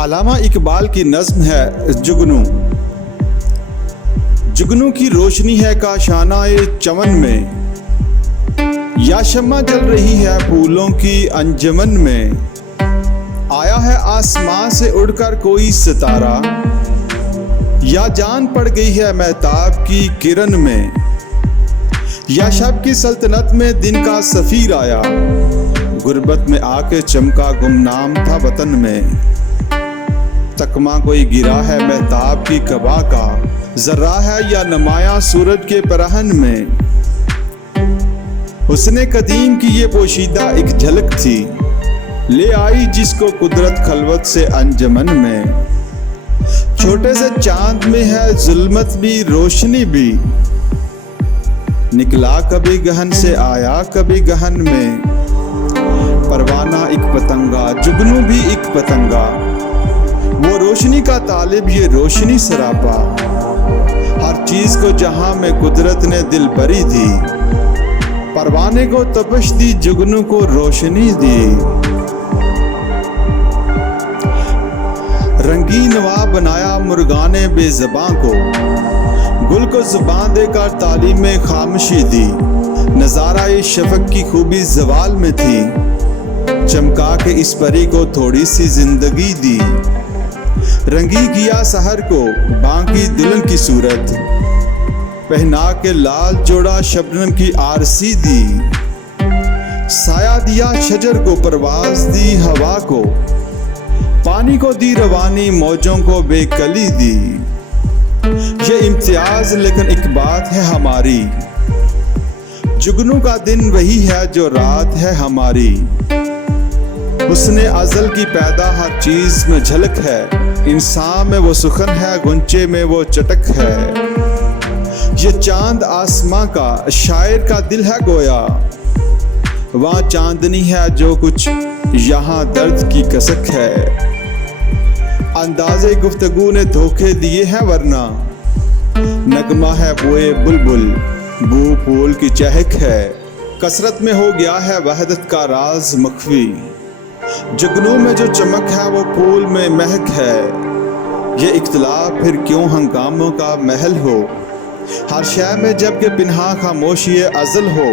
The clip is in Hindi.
अल्लामा इकबाल की नज़्म है जुगनू। जुगनू की रोशनी है काशाना-ए चमन में, या शम्मा जल रही है फूलों की अंजमन में। आया है आसमां से उड़कर कोई सितारा, या जान पड़ गई है महताब की किरण में। या शब की सल्तनत में दिन का सफीर आया, गुर्बत में आके चमका गुमनाम था वतन में। तकमा कोई गिरा है महताब की कबा का, जर्रा है या नमाया सूरज के परहन में। उसने कदीम की ये पोशीदा एक झलक थी, ले आई जिसको कुदरत खलवत से अंजमन में। छोटे से चांद में है जुल्मत भी रोशनी भी, निकला कभी गहन से आया कभी गहन में। परवाना एक पतंगा, जुगनू भी एक पतंगा, वो रोशनी का तालिब ये रोशनी सरापा। हर चीज को जहां में कुदरत ने दिल बरी दी, परवाने को तपश दी जुगनू को रोशनी दी। रंगीन नवा बनाया मुर्गाने बेज़बां को, गुल को जुबान देकर तालीम में खामोशी दी। नजारा ये शफक की खूबी जवाल में थी, चमका के इस परी को थोड़ी सी जिंदगी दी। रंगी किया सहर को बांकी दुल्हन की सूरत, पहना के लाल जोड़ा शबनम की आरसी दी। साया दिया शजर को परवाज दी हवा को, पानी को दी रवानी मौजों को बेकली दी। ये इम्तियाज लेकिन एक बात है हमारी, जुगनू का दिन वही है जो रात है हमारी। उसने अज़ल की पैदा हर चीज में झलक है, इंसान में वो सुखन है गुंचे में वो चटक है। ये चांद आसमां का शायर का दिल है गोया, वहाँ चांदनी है जो कुछ यहाँ दर्द की कसक है। अंदाजे गुफ्तगू ने धोखे दिए हैं वरना, नगमा है बोए बुलबुल बू फूल की चहक है। कसरत में हो गया है वहदत का राज मख्फी, जुगनू में जो चमक है वो फूल में महक है। ये इख्तिलाफ फिर क्यों हंगामों का महल हो, हर शय में जबकि पिन्हा खामोशी अज़ल हो।